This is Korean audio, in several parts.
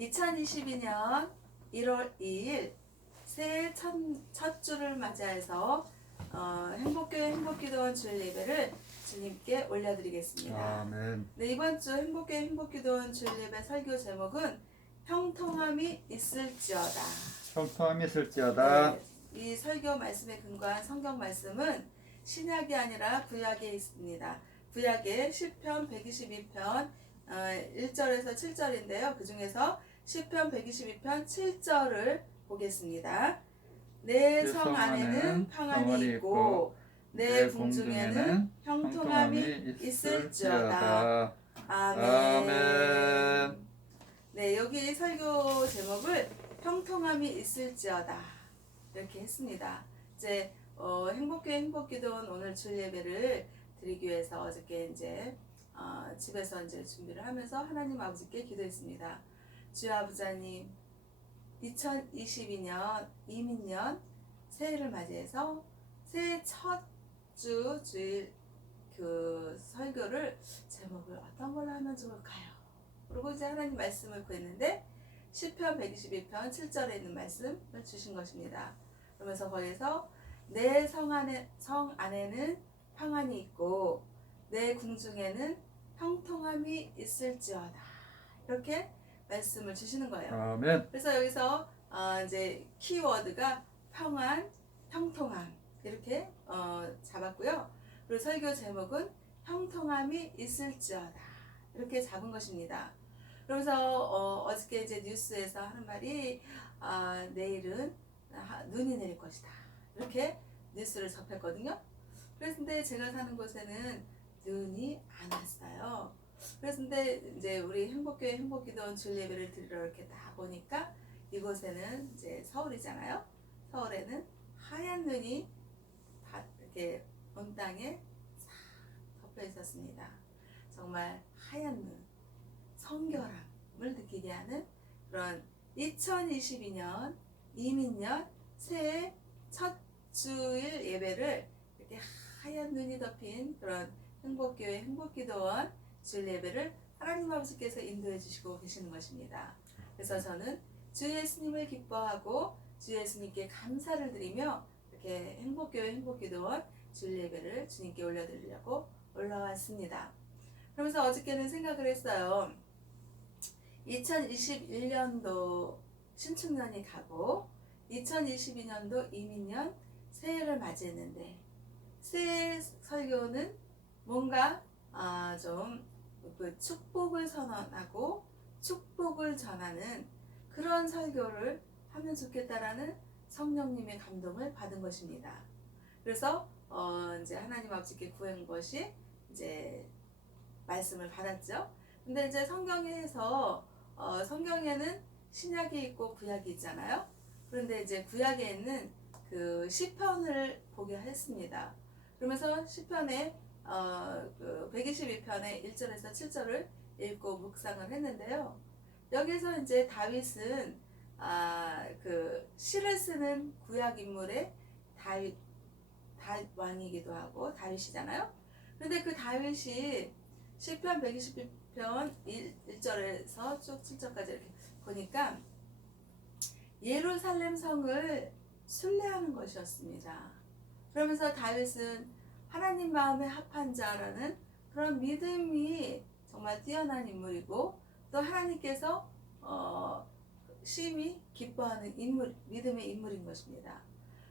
2022년 1월 2일 새해 첫 주를 맞이해서 행복교회 행복기도원 주일 예배를 주님께 올려드리겠습니다. 아멘. 네, 이번 주 행복교회 행복기도원 주일 예배 설교 제목은 형통함이 있을지어다. 형통함이 있을지어다. 네, 이 설교 말씀에 근거한 성경 말씀은 신약이 아니라 구약에 있습니다. 구약의 시편 122편 1절에서 7절인데요. 그 중에서 시편 122편 7절을 보겠습니다. 내 성 안에는 평안이 있고 내 궁중에는 형통함이 있을지어다. 아멘. 네, 여기 설교 제목을 형통함이 있을지어다 이렇게 했습니다. 이제 행복교회 행복기도원 오늘 주일 예배를 드리기 위해서 어저께 이제 집에서 이제 준비를 하면서 하나님 아버지께 기도했습니다. 주여 아버지님, 2022년 이민년 새해를 맞이해서 새해 첫 주 주일 그 설교를 제목을 어떤 걸로 하면 좋을까요? 그리고 이제 하나님 말씀을 구했는데 시편 122편 7절에 있는 말씀을 주신 것입니다. 그러면서 거기서 내 성 안에는 평안이 있고 내 궁중에는 형통함이 있을지어다. 이렇게 말씀을 주시는 거예요. 아멘. 그래서 여기서 이제 키워드가 평안, 형통함 이렇게 잡았고요. 그리고 설교 제목은 형통함이 있을지어다 이렇게 잡은 것입니다. 그러면서 어저께 이제 뉴스에서 하는 말이 내일은 눈이 내릴 것이다 이렇게 뉴스를 접했거든요. 그런데 제가 사는 곳에는 눈이 안 왔어요. 그런데 이제 우리 행복교회 행복기도원 주일 예배를 드리러 이렇게 다 보니까 이곳에는 이제 서울이잖아요. 서울에는 하얀 눈이 이렇게 온 땅에 싹 덮여 있었습니다. 정말 하얀 눈, 성결함을 느끼게 하는 그런 2022년 이민년 새해 첫 주일 예배를 이렇게 하얀 눈이 덮인 그런 행복교회 행복기도원 주일 예배를 하나님 아버지께서 인도해 주시고 계시는 것입니다. 그래서 저는 주 예수님을 기뻐하고 주 예수님께 감사를 드리며 이렇게 행복교회 행복기도원 주일 예배를 주님께 올려드리려고 올라왔습니다. 그러면서 어저께는 생각을 했어요. 2021년도 신축년이 가고 2022년도 이민년 새해를 맞이했는데 새해 설교는 뭔가 좀 그 축복을 선언하고 축복을 전하는 그런 설교를 하면 좋겠다라는 성령님의 감동을 받은 것입니다. 그래서 이제 하나님 아버지께 구한 것이 이제 말씀을 받았죠. 근데 이제 성경에서 성경에는 신약이 있고 구약이 있잖아요. 그런데 이제 구약에 있는 그 시편을 보게 했습니다. 그러면서 시편에 그 122편의 1절에서 7절을 읽고 묵상을 했는데요. 여기서 이제 다윗은 그 시를 쓰는 구약 인물의 다윗 왕이기도 하고 다윗이잖아요. 그런데 그 다윗이 시편 122편 1절에서 쭉 7절까지 이렇게 보니까 예루살렘 성을 순례하는 것이었습니다. 그러면서 다윗은 하나님 마음에 합한 자라는 그런 믿음이 정말 뛰어난 인물이고 또 하나님께서 심히 기뻐하는 인물, 믿음의 인물인 것입니다.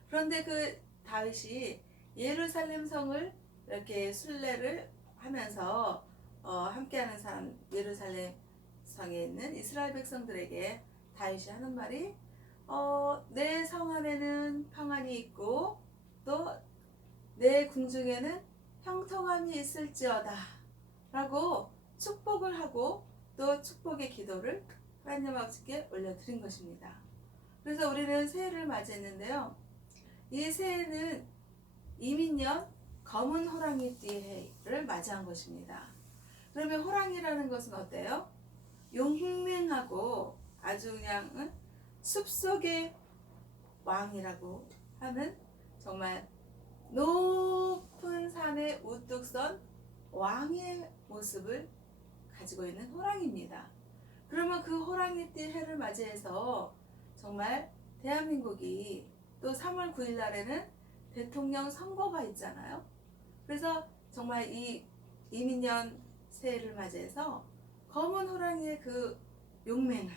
그런데 그 다윗이 예루살렘 성을 이렇게 순례를 하면서 함께하는 사람 예루살렘 성에 있는 이스라엘 백성들에게 다윗이 하는 말이 내 성 안에는 평안이 있고 또 내 궁중에는 형통함이 있을지어다 라고 축복을 하고 또 축복의 기도를 하나님 아버지께 올려드린 것입니다. 그래서 우리는 새해를 맞이했는데요. 이 새해는 이민년 검은 호랑이 띠해를 맞이한 것입니다. 그러면 호랑이라는 것은 어때요? 용맹하고 아주 그냥 숲속의 왕이라고 하는 정말 높은 산에 우뚝 선 왕의 모습을 가지고 있는 호랑이입니다. 그러면 그 호랑이띠 해를 맞이해서 정말 대한민국이 또 3월 9일 날에는 대통령 선거가 있잖아요. 그래서 정말 이 이민년 새해를 맞이해서 검은 호랑이의 그 용맹함,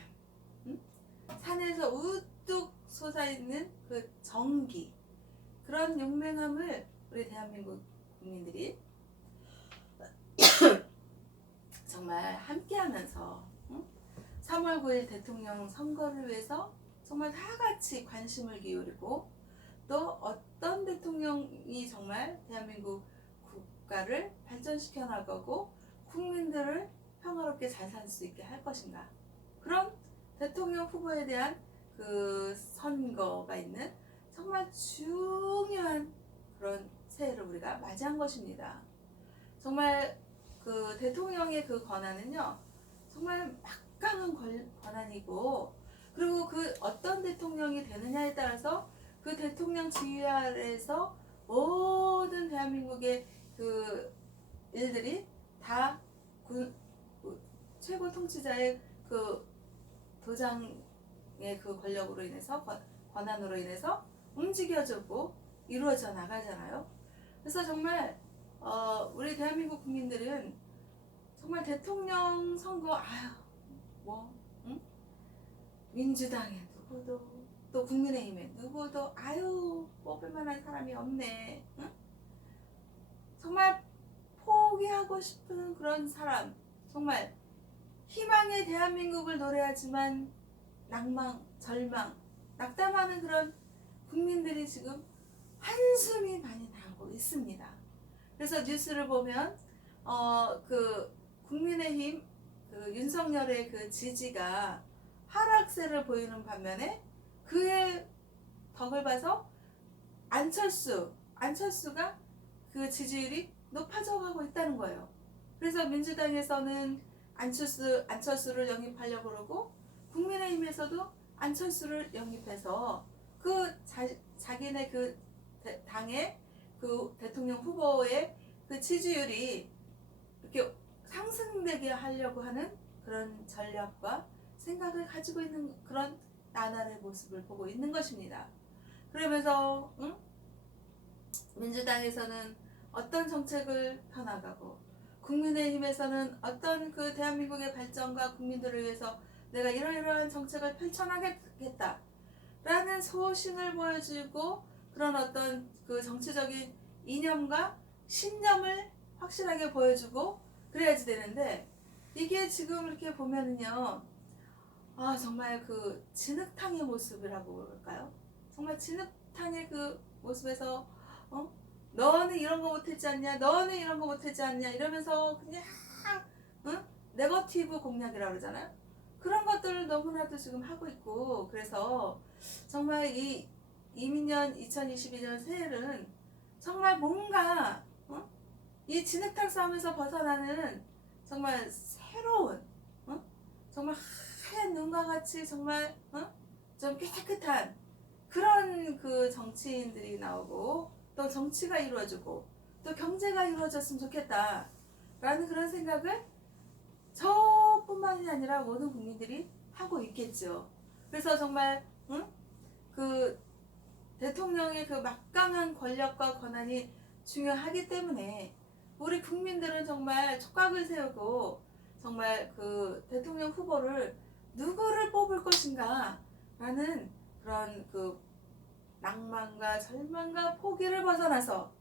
산에서 우뚝 솟아있는 그 정기, 그런 용맹함을 우리 대한민국 국민들이 정말 함께하면서 3월 9일 대통령 선거를 위해서 정말 다 같이 관심을 기울이고, 또 어떤 대통령이 정말 대한민국 국가를 발전시켜 나가고 국민들을 평화롭게 잘 살 수 있게 할 것인가, 그런 대통령 후보에 대한 그 선거가 있는 정말 중요한 그런 새해를 우리가 맞이한 것입니다. 정말 그 대통령의 그 권한은요, 정말 막강한 권한이고, 그리고 그 어떤 대통령이 되느냐에 따라서 그 대통령 지휘 아래에서 모든 대한민국의 그 일들이 다 최고 통치자의 그 도장의 그 권력으로 인해서, 권한으로 인해서 움직여지고 이루어져 나가잖아요. 그래서 정말 우리 대한민국 국민들은 정말 대통령 선거, 민주당에 누구도, 또 국민의힘에 누구도 뽑을 만한 사람이 없네, 정말 포기하고 싶은 그런 사람, 정말 희망의 대한민국을 노래하지만 낭망, 절망, 낙담하는 그런 국민들이 지금 한숨이 많이 나고 있습니다. 그래서 뉴스를 보면 그 국민의힘 그 윤석열의 그 지지가 하락세를 보이는 반면에 그의 덕을 봐서 안철수가 그 지지율이 높아져 가고 있다는 거예요. 그래서 민주당에서는 안철수를 영입하려고 그러고, 국민의힘에서도 안철수를 영입해서 그 자기네 그 당의 그 대통령 후보의 그 지지율이 이렇게 상승되게 하려고 하는 그런 전략과 생각을 가지고 있는 그런 나날의 모습을 보고 있는 것입니다. 그러면서 민주당에서는 어떤 정책을 펴나가고, 국민의힘에서는 어떤 그 대한민국의 발전과 국민들을 위해서 내가 이러이러한 정책을 펼쳐나가겠다 라는 소신을 보여주고, 그런 어떤 그 정치적인 이념과 신념을 확실하게 보여주고 그래야지 되는데, 이게 지금 이렇게 보면은요, 정말 그 진흙탕의 모습이라고 할까요? 정말 진흙탕의 그 모습에서 너는 이런 거 못했지 않냐, 너는 이런 거 못했지 않냐 이러면서 그냥 네거티브 공략이라고 그러잖아요. 그런 것들을 너무나도 지금 하고 있고, 그래서 정말 이 이민년 2022년 새해는 정말 뭔가 이 진흙탕 싸움에서 벗어나는 정말 새로운 정말 하얀 눈과 같이 정말 좀 깨끗한 그런 그 정치인들이 나오고, 또 정치가 이루어지고 또 경제가 이루어졌으면 좋겠다 라는 그런 생각을 저뿐만이 아니라 모든 국민들이 하고 있겠죠. 그래서 정말 그 대통령의 그 막강한 권력과 권한이 중요하기 때문에 우리 국민들은 정말 촉각을 세우고 정말 그 대통령 후보를 누구를 뽑을 것인가 라는 그런 그 낭만과 절망과 포기를 벗어나서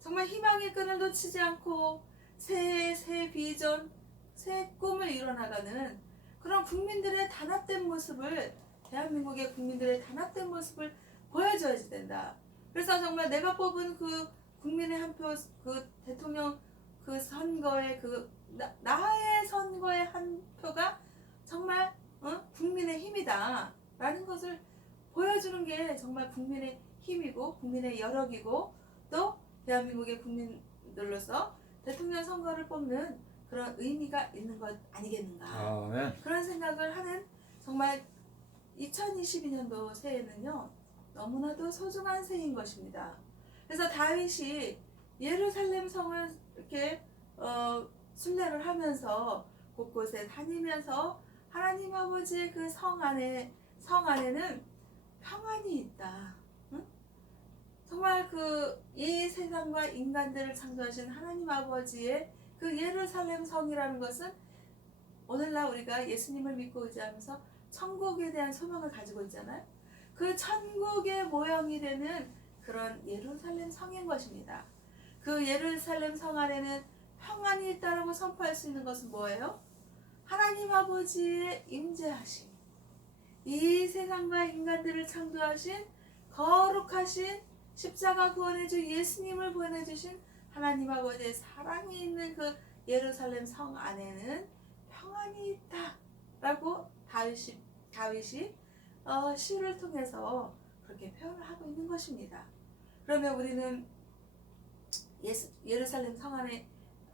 정말 희망의 끈을 놓치지 않고 새 비전, 새 꿈을 이뤄나가는 그런 국민들의 단합된 모습을, 대한민국의 국민들의 단합된 모습을 보여줘야지 된다. 그래서 정말 내가 뽑은 그 국민의 한 표, 그 대통령 그 선거의 그 나의 선거의 한 표가 정말 국민의 힘이다 라는 것을 보여주는 게 정말 국민의 힘이고 국민의 여력이고, 또 대한민국의 국민들로서 대통령 선거를 뽑는 그런 의미가 있는 것 아니겠는가. 네. 그런 생각을 하는 정말 2022년도 새해는요, 너무나도 소중한 새해인 것입니다. 그래서 다윗이 예루살렘 성을 이렇게 순례를 하면서 곳곳에 다니면서 하나님 아버지의 그 성 안에는 평안이 있다. 응? 정말 그 이 세상과 인간들을 창조하신 하나님 아버지의 그 예루살렘 성이라는 것은 오늘날 우리가 예수님을 믿고 의지하면서 천국에 대한 소망을 가지고 있잖아요. 그 천국의 모형이 되는 그런 예루살렘 성인 것입니다. 그 예루살렘 성 안에는 평안이 있다라고 선포할 수 있는 것은 뭐예요? 하나님 아버지의 임재하심, 이 세상과 인간들을 창조하신 거룩하신 십자가 구원의 주 예수님을 보내주신 하나님 아버지의 사랑이 있는 그 예루살렘 성 안에는 평안이 있다라고 다윗이 시를 통해서 그렇게 표현을 하고 있는 것입니다. 그러면 우리는 예루살렘 성 안에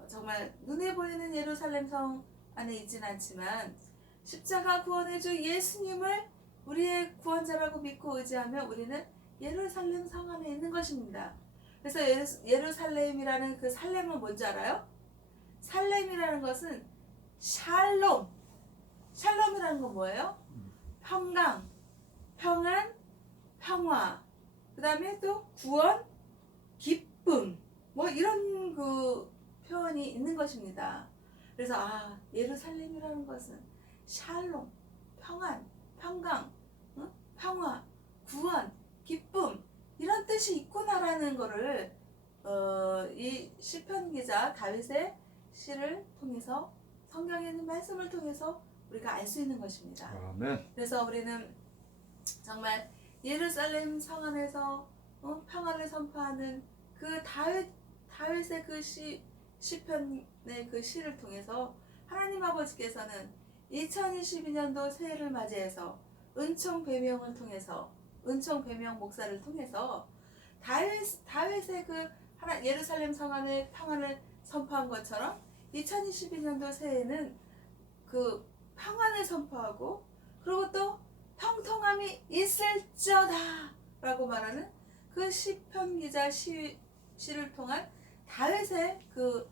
정말 눈에 보이는 예루살렘 성 안에 있지는 않지만 십자가 구원의 주 예수님을 우리의 구원자라고 믿고 의지하며 우리는 예루살렘 성 안에 있는 것입니다. 그래서 예루살렘이라는 그 살렘은 뭔지 알아요? 살렘이라는 것은 샬롬. 샬롬이라는 건 뭐예요? 평강, 평안, 평화. 그 다음에 또 구원, 기쁨. 뭐 이런 그 표현이 있는 것입니다. 그래서 예루살렘이라는 것은 샬롬, 평안, 평강, 평화, 구원, 기쁨 이런 뜻이 있구나라는 거를 이 시편 기자 다윗의 시를 통해서 성경에 있는 말씀을 통해서 우리가 알 수 있는 것입니다. 아멘. 그래서 우리는 정말 예루살렘 성 안에서 평안을 선포하는 그 다윗의 그 시편의 그 시를 통해서 하나님 아버지께서는 2022년도 새해를 맞이해서 은총 배명을 통해서 은총 배명 목사를 통해서 다윗의 그 예루살렘 성 안의 평안을 선포한 것처럼 2022년도 새해에는 그 평안을 선포하고 그리고 또 형통함이 있을지어다 라고 말하는 그 시편 기자 시를 통한 다윗의 그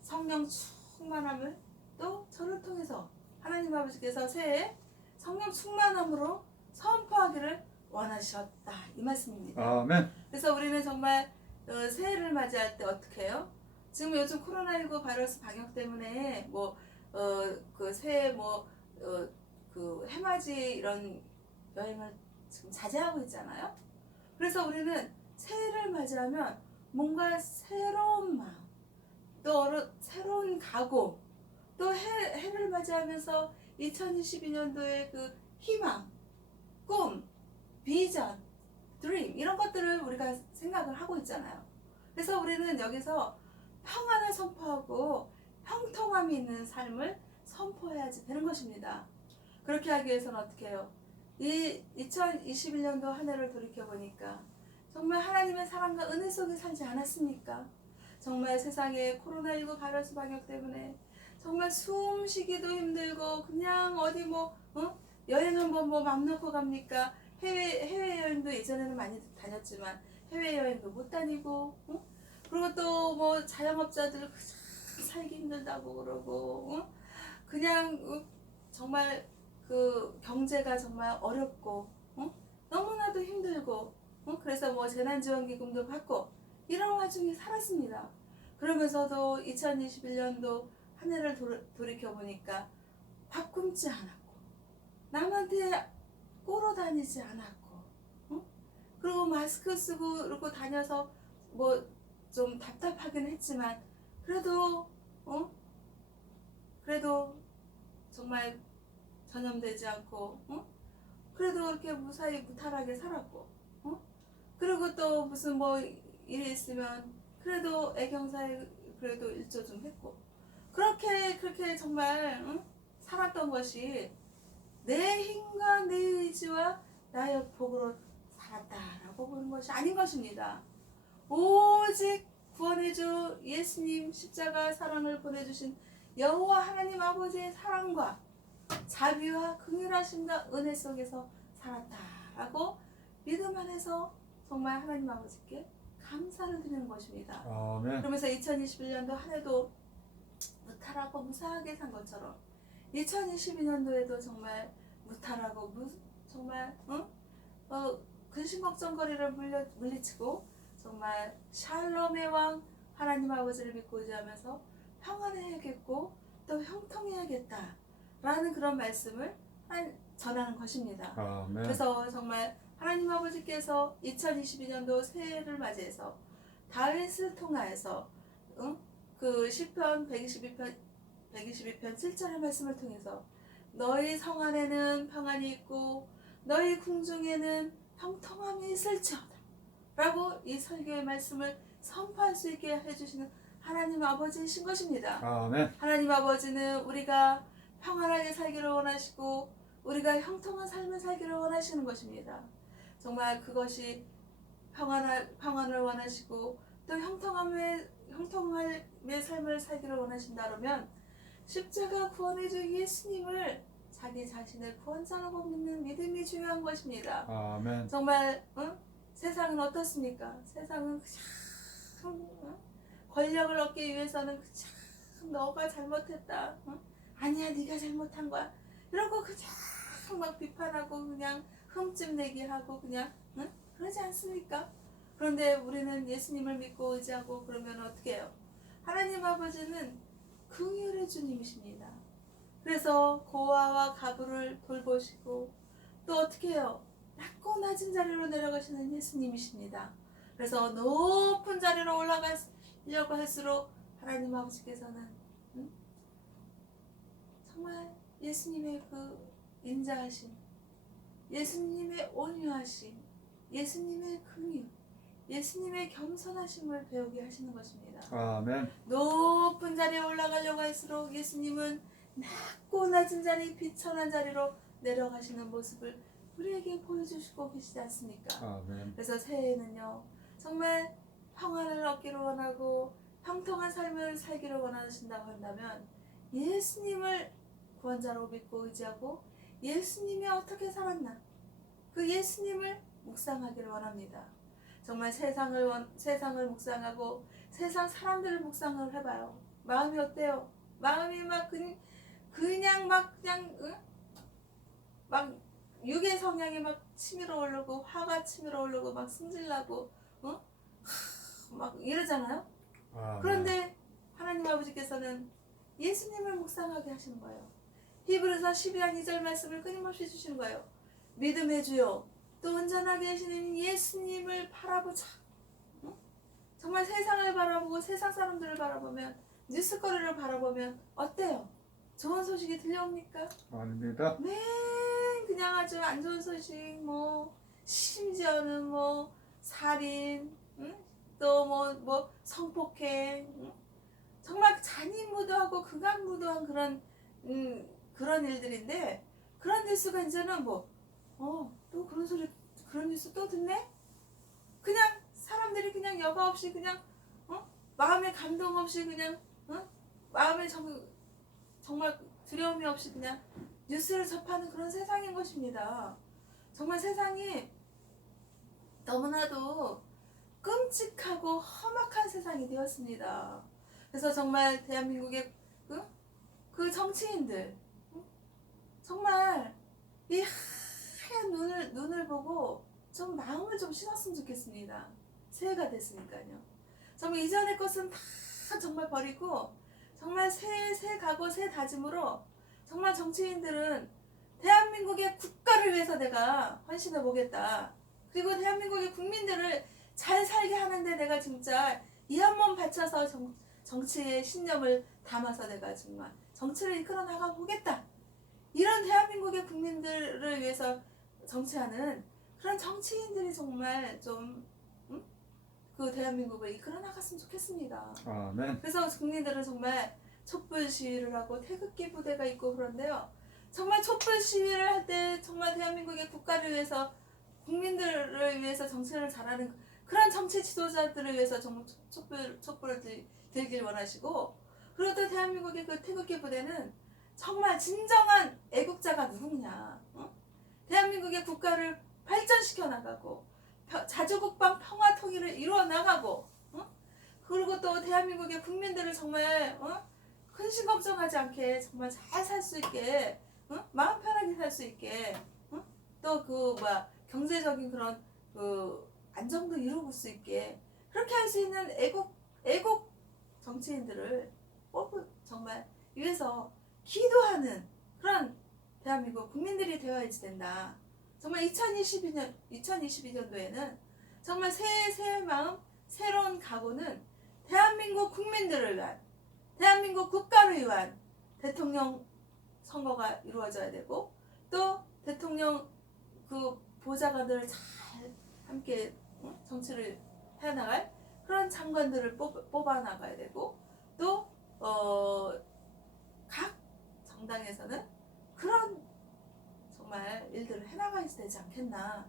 성령 충만함을 또 저를 통해서 하나님 아버지께서 새해 성령 충만함으로 선포하기를 원하셨다 이 말씀입니다. 아멘. 그래서 우리는 정말 새해를 맞이할 때 어떻게 해요? 지금 요즘 코로나19 바이러스 방역 때문에 그 새해 그 해맞이 이런 여행을 지금 자제하고 있잖아요. 그래서 우리는 새해를 맞이하면 뭔가 새로운 마음, 또 새로운 각오, 또 해를 맞이하면서 2022년도의 그 희망, 꿈, 비전, 드림 이런 것들을 우리가 생각을 하고 있잖아요. 그래서 우리는 여기서 평안을 선포하고 형통함이 있는 삶을 선포해야지 되는 것입니다. 그렇게 하기 위해서는 어떻게 해요? 이 2021년도 한 해를 돌이켜보니까 정말 하나님의 사랑과 은혜 속에 살지 않았습니까? 정말 세상에 코로나19 바이러스 방역 때문에 정말 숨 쉬기도 힘들고 그냥 어디 여행 한번 맘 놓고 갑니까? 해외여행도 예전에는 많이 다녔지만 해외여행도 못 다니고 그리고 또 자영업자들 그냥 살기 힘들다고 그러고 그냥 정말 그 경제가 정말 어렵고 너무나도 힘들고 그래서 재난지원기금도 받고 이런 와중에 살았습니다. 그러면서도 2021년도 한 해를 돌이켜보니까 밥 굶지 않았고 남한테 꼬러 다니지 않았고 그리고 마스크 쓰고 이러고 다녀서 좀 답답하긴 했지만 그래도 정말 전염되지 않고 그래도 이렇게 무사히 무탈하게 살았고 그리고 또 무슨 일이 있으면 그래도 애경사에 그래도 일조 좀 했고 그렇게 정말 살았던 것이 내 힘과 내 의지와 나의 복으로 살았다라고 보는 것이 아닌 것입니다. 오직 구원의 주 예수님 십자가 사랑을 보내주신 여호와 하나님 아버지의 사랑과 자비와 긍휼하심과 은혜 속에서 살았다라고 믿음 안에서 정말 하나님 아버지께 감사를 드리는 것입니다. 아멘. 그러면서 2021년도 한 해도 무탈하고 무사하게 산 것처럼 2022년도에도 정말 무탈하고 정말 근심걱정거리를 물리치고 정말 샬롬의 왕 하나님 아버지를 믿고 의지하면서 평안해야겠고 또 형통해야겠다라는 그런 말씀을 전하는 것입니다. 아멘. 그래서 정말 하나님 아버지께서 2022년도 새해를 맞이해서 다윗을 통하여서 그 시편 122편 7절의 말씀을 통해서 너희 성 안에는 평안이 있고 너희 궁중에는 형통함이 있을지어다 라고 이 설교의 말씀을 선포할 수 있게 해주시는 하나님 아버지이신 것입니다. 아멘. 하나님 아버지는 우리가 평안하게 살기를 원하시고 우리가 형통한 삶을 살기를 원하시는 것입니다. 정말 그것이 평안을 원하시고 또 형통함의 삶을 살기를 원하신다면 십자가 구원의 주 예수님을 자기 자신을 구원자라고 믿는 믿음이 중요한 것입니다. 아멘. 정말 세상은 어떻습니까? 세상은 그냥 권력을 얻기 위해서는 그냥 너가 잘못했다. 아니야 네가 잘못한 거야. 이러고 그냥 막 비판하고 그냥 흠집내기 하고 그냥 그러지 않습니까? 그런데 우리는 예수님을 믿고 의지하고 그러면 어떻게 해요? 하나님 아버지는 긍휼의 주님이십니다. 그래서 고아와 가부를 돌보시고 또 어떻게 해요? 낮고 낮은 자리로 내려가시는 예수님이십니다. 그래서 높은 자리로 올라가려고 할수록 하나님 아버지께서는 정말 예수님의 그 인자하심, 예수님의 온유하심, 예수님의 긍휼, 예수님의 겸손하심을 배우게 하시는 것입니다. 아멘. 높은 자리에 올라가려고 할수록 예수님은 낮고 낮은 자리, 비천한 자리로 내려가시는 모습을 우리에게 보여주시고 계시지 않습니까? 아멘. 그래서 새해에는요 정말 평안을 얻기를 원하고 형통한 삶을 살기를 원하신다고 한다면 예수님을 구원자로 믿고 의지하고 예수님이 어떻게 살았나 그 예수님을 묵상하기를 원합니다. 정말 세상을 묵상하고 세상 사람들을 묵상을 해봐요. 마음이 어때요? 마음이 막 그냥 막 육의 성향이 막 치밀어 오르고 화가 치밀어 오르고 막 승질나고 막 이러잖아요. 아멘. 그런데 하나님 아버지께서는 예수님을 묵상하게 하시는 거예요. 히브리서 12장 2절 말씀을 끊임없이 주시는 거예요. 믿음의 주요 또 온전하게 하시는 예수님을 바라보자. 정말 세상을 바라보고 세상 사람들을 바라보면 뉴스거리를 바라보면 어때요? 좋은 소식이 들려옵니까? 아닙니다. 그냥 아주 안 좋은 소식 심지어는 살인 또 성폭행 정말 잔인무도하고 극악무도한 그런 일들인데 그런 뉴스가 이제는 또 그런 뉴스 또 듣네? 그냥 사람들이 그냥 여과 없이 그냥 마음에 감동 없이 그냥 마음에 정말 두려움이 없이 그냥 뉴스를 접하는 그런 세상인 것입니다. 정말 세상이 너무나도 끔찍하고 험악한 세상이 되었습니다. 그래서 정말 대한민국의 그 정치인들 정말 이 하얀 눈을 보고 좀 마음을 좀 신었으면 좋겠습니다. 새해가 됐으니까요. 정말 이전의 것은 다 정말 버리고 정말 새 각오 새 다짐으로 정말 정치인들은 대한민국의 국가를 위해서 내가 헌신해 보겠다. 그리고 대한민국의 국민들을 잘 살게 하는데 내가 진짜 이 한 몸 바쳐서 정치의 신념을 담아서 내가 정말 정치를 이끌어 나가 보겠다. 이런 대한민국의 국민들을 위해서 정치하는 그런 정치인들이 정말 좀 그 대한민국을 이끌어 나갔으면 좋겠습니다. 아멘. 그래서 국민들은 정말 촛불 시위를 하고 태극기 부대가 있고 그런데요. 정말 촛불 시위를 할 때 정말 대한민국의 국가를 위해서 국민들을 위해서 정치를 잘하는 그런 정치 지도자들을 위해서 정말 촛불을 들길 원하시고 그리고 또 대한민국의 그 태극기 부대는 정말 진정한 애국자가 누구냐 대한민국의 국가를 발전시켜 나가고 자주국방 평화 통일을 이루어 나가고 그리고 또 대한민국의 국민들을 정말 근심 걱정하지 않게 정말 잘 살 수 있게, 응? 마음 편하게 살 수 있게, 응? 또 경제적인 그런 그 안정도 이루고 수 있게 그렇게 할 수 있는 애국 정치인들을 정말 위해서 기도하는 그런 대한민국 국민들이 되어야지 된다. 정말 2022년도에는 정말 새 마음, 새로운 각오는 대한민국 국민들을 위한, 대한민국 국가를 위한 대통령 선거가 이루어져야 되고, 또 대통령 그 보좌관들을 잘 함께 정치를 해나갈 그런 장관들을 뽑아 나가야 되고, 또 각 정당에서는 그런 정말 일들을 해나가야 되지 않겠나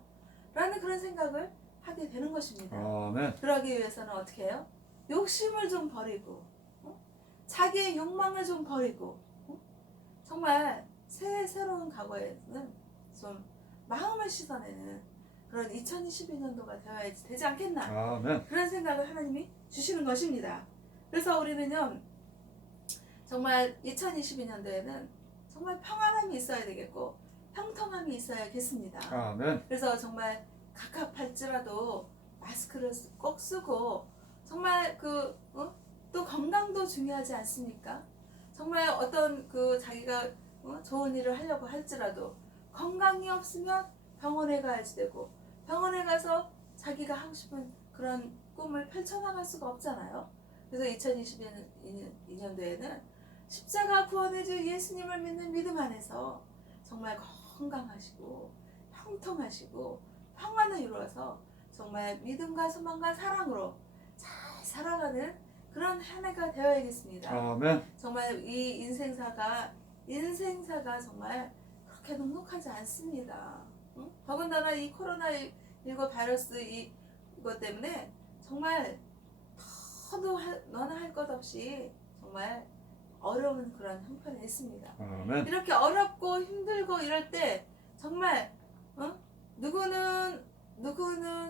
라는 그런 생각을 하게 되는 것입니다. 아멘. 그러기 위해서는 어떻게 해요? 욕심을 좀 버리고, 자기의 욕망을 좀 버리고, 정말 새로운 과거에는 좀 마음을 씻어내는 그런 2022년도가 되지 않겠나, 아멘. 그런 생각을 하나님이 주시는 것입니다. 그래서 우리는요, 정말 2022년도에는 정말 평안함이 있어야 되겠고 형통함이 있어야겠습니다. 아멘. 그래서 정말 갑갑할지라도 마스크를 꼭 쓰고, 정말 또 건강도 중요하지 않습니까? 정말 어떤 자기가 좋은 일을 하려고 할지라도 건강이 없으면 병원에 가야지 되고, 병원에 가서 자기가 하고 싶은 그런 꿈을 펼쳐나갈 수가 없잖아요. 그래서 2022년도에는 십자가 구원해줄 예수님을 믿는 믿음 안에서 정말 건강하시고 형통하시고 평안을 이루어서 정말 믿음과 소망과 사랑으로 잘 살아가는 그런 한 해가 되어야겠습니다. 아멘. 정말 이 인생사가 정말 그렇게 넉넉하지 않습니다. 응? 더군다나 이 코로나19 바이러스 이것 때문에 정말 너나 할 것 없이 정말 어려운 그런 형편에 있습니다. 아멘. 이렇게 어렵고 힘들고 이럴 때 정말 누구는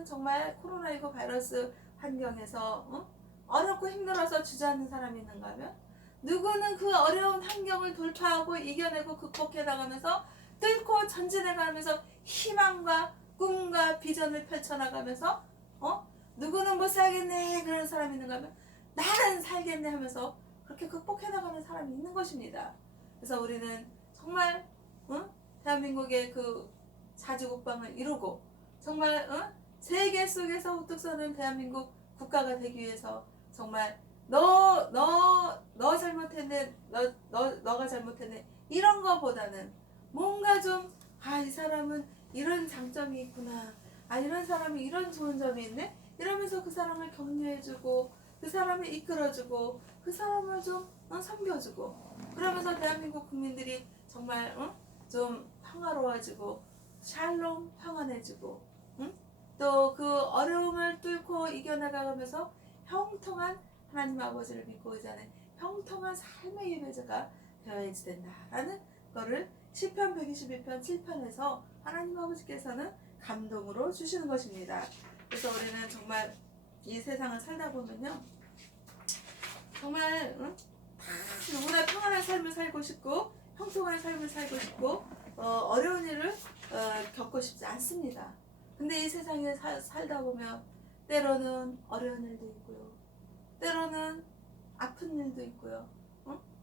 정말 코로나19 바이러스 환경에서 어렵고 힘들어서 주저앉는 사람이 있는가 하면, 누구는 그 어려운 환경을 돌파하고 이겨내고 극복해 나가면서 뚫고 전진해 가면서 희망과 꿈과 비전을 펼쳐나가면서 누구는 못 살겠네 그런 사람이 있는가 하면 나는 살겠네 하면서 그렇게 극복해 나가는 사람이 있는 것입니다. 그래서 우리는 정말 대한민국의 그 자주국방을 이루고 정말 세계 속에서 우뚝 서는 대한민국 국가가 되기 위해서 정말 너 잘못했네, 너가 잘못했네 이런 거보다는 뭔가 좀 이 사람은 이런 장점이 있구나, 이런 사람이 이런 좋은 점이 있네 이러면서 그 사람을 격려해주고 그 사람을 이끌어주고 그 사람을 좀 섬겨주고, 그러면서 대한민국 국민들이 정말 좀 평화로워지고 샬롬 평안해지고, 또 그 어려움을 뚫고 이겨나가면서 형통한 하나님 아버지를 믿고 의지하는 형통한 삶의 예배자가 되어야지 된다라는 거를 시편 122편 7편에서 하나님 아버지께서는 감동으로 주시는 것입니다. 그래서 우리는 정말 이 세상을 살다 보면요, 정말 누구나 평안한 삶을 살고 싶고 형통한 삶을 살고 싶고 어려운 일을 겪고 싶지 않습니다. 근데 이 세상에 살다 보면 때로는 어려운 일도 있고요, 때로는 아픈 일도 있고요.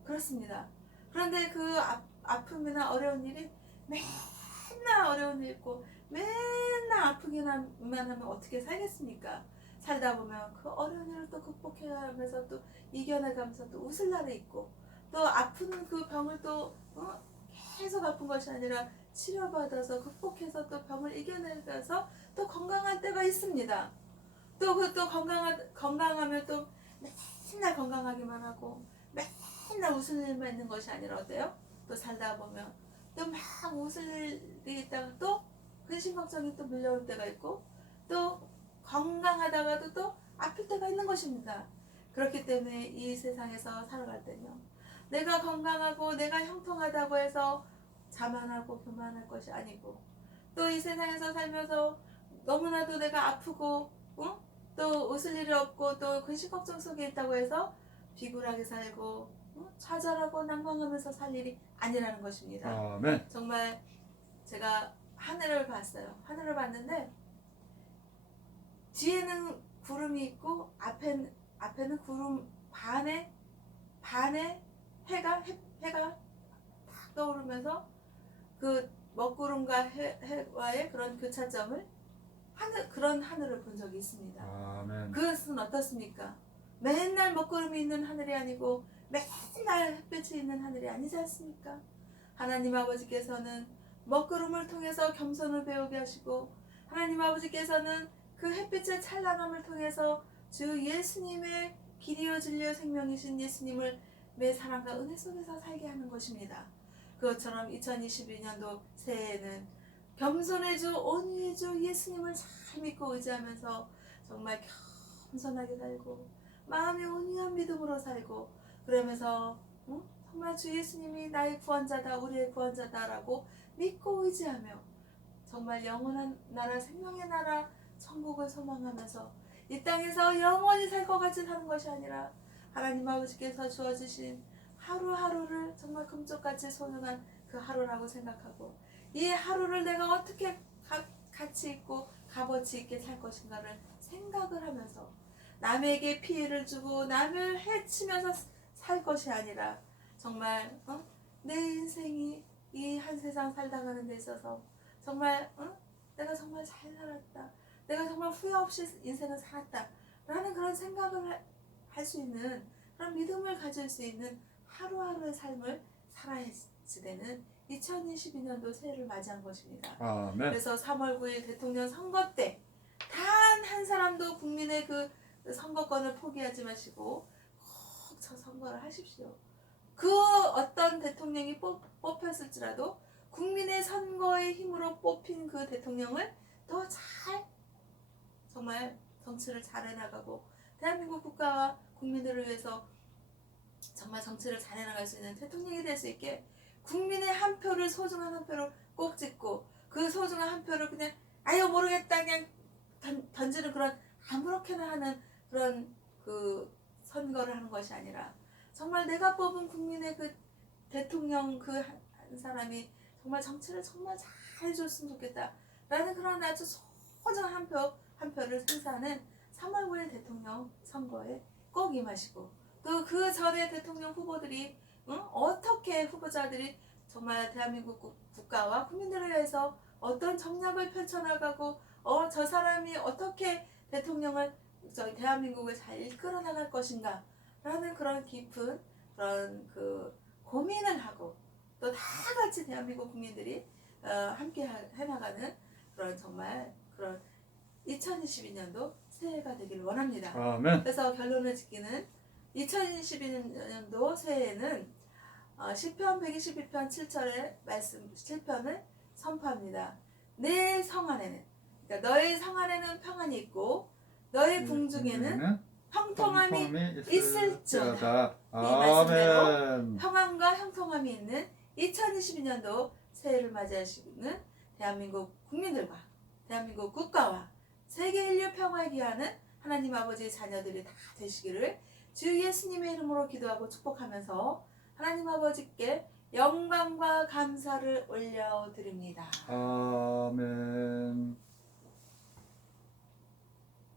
그렇습니다. 그런데 그 아픔이나 어려운 일이 맨날 어려운 일 있고 맨날 아프기만 하면 어떻게 살겠습니까? 살다 보면 그 어려운 일을 또 극복해가면서 또 이겨내가면서 또 웃을 날이 있고, 또 아픈 그 병을 또 계속 아픈 것이 아니라 치료받아서 극복해서 또 병을 이겨내면서 또 건강한 때가 있습니다. 또 건강하면 또 맨날 건강하기만 하고 맨날 웃을 일만 있는 것이 아니라 어때요? 또 살다 보면 또 막 웃을 일이 있다가 또 근심 걱정이 또 밀려올 때가 있고, 또 건강하다가도 또 아플 때가 있는 것입니다. 그렇기 때문에 이 세상에서 살아갈 때는요, 내가 건강하고 내가 형통하다고 해서 자만하고 교만할 것이 아니고, 또 이 세상에서 살면서 너무나도 내가 아프고 또 웃을 일이 없고 또 근심 걱정 속에 있다고 해서 비굴하게 살고 좌절하고 낭망하면서 살 일이 아니라는 것입니다. 아멘. 정말 제가 하늘을 봤어요. 하늘을 봤는데 뒤에는 구름이 있고 앞에는 구름 반에 해가 탁 떠오르면서 그 먹구름과 해와의 그런 교차점을 그런 하늘을 본 적이 있습니다. 아멘. 그것은 어떻습니까? 맨날 먹구름이 있는 하늘이 아니고 맨날 햇볕이 있는 하늘이 아니지 않습니까? 하나님 아버지께서는 먹구름을 통해서 겸손을 배우게 하시고 하나님 아버지께서는 그 햇빛의 찬란함을 통해서 주 예수님의 길이요 진리요 생명이신 예수님을 내 사랑과 은혜 속에서 살게 하는 것입니다. 그것처럼 2022년도 새해에는 겸손의 주, 온유의 주 예수님을 잘 믿고 의지하면서 정말 겸손하게 살고 마음이 온유한 믿음으로 살고 그러면서 정말 주 예수님이 나의 구원자다, 우리의 구원자다라고 믿고 의지하며 정말 영원한 나라, 생명의 나라, 천국을 소망하면서 이 땅에서 영원히 살 것 같이 사는 것이 아니라 하나님 아버지께서 주어주신 하루하루를 정말 금쪽같이 소중한 그 하루라고 생각하고 이 하루를 내가 어떻게 가치 있고 값어치 있게 살 것인가를 생각을 하면서 남에게 피해를 주고 남을 해치면서 살 것이 아니라 정말 내 인생이 이 한 세상 살다가는 데 있어서 정말 내가 정말 잘 살았다, 내가 정말 후회 없이 인생을 살았다 라는 그런 생각을 할 수 있는 그런 믿음을 가질 수 있는 하루하루의 삶을 살아야지 되는 2022년도 새해를 맞이한 것입니다. 아멘. 그래서 3월 9일 대통령 선거 때 단 한 사람도 국민의 그 선거권을 포기하지 마시고 꼭 저 선거를 하십시오. 그 어떤 대통령이 뽑혔을지라도 국민의 선거의 힘으로 뽑힌 그 대통령을 더 잘 정말 정치를 잘 해나가고 대한민국 국가와 국민들을 위해서 정말 정치를 잘 해나갈 수 있는 대통령이 될 수 있게 국민의 한 표를 소중한 한 표를 꼭 찍고 그 소중한 한 표를 그냥 아유 모르겠다 그냥 던지는 그런 아무렇게나 하는 그런 그 선거를 하는 것이 아니라 정말 내가 뽑은 국민의 그 대통령 그 한 사람이 정말 정치를 정말 잘 해줬으면 좋겠다 라는 그런 아주 소중한 한 표를 행사하는 3월 9일 대통령 선거에 꼭 임하시고 또 그 전에 대통령 후보들이 어떻게 후보자들이 정말 대한민국 국가와 국민들을 위해서 어떤 정략을 펼쳐나가고 저 사람이 어떻게 대통령을 저희 대한민국을 잘 이끌어 나갈 것인가 라는 그런 깊은 그런 그 고민을 하고 또 다 같이 대한민국 국민들이 함께 해나가는 그런 정말 그런 2022년도 새해가 되기를 원합니다. 아멘. 그래서 결론을 짓기는 2022년도 새해에는 시편 122편 7절의 말씀 7편을 선포합니다. 내 성 안에는 그러니까 너의 성 안에는 평안이 있고 너의 궁중에는 형통함이 있을지어다. 이 말씀대로 아멘. 평안과 형통함이 있는 2022년도 새해를 맞이하시는 대한민국 국민들과 대한민국 국가와 세계 인류 평화에 기하는 하나님 아버지의 자녀들이 다 되시기를 주 예수님의 이름으로 기도하고 축복하면서 하나님 아버지께 영광과 감사를 올려드립니다. 아멘.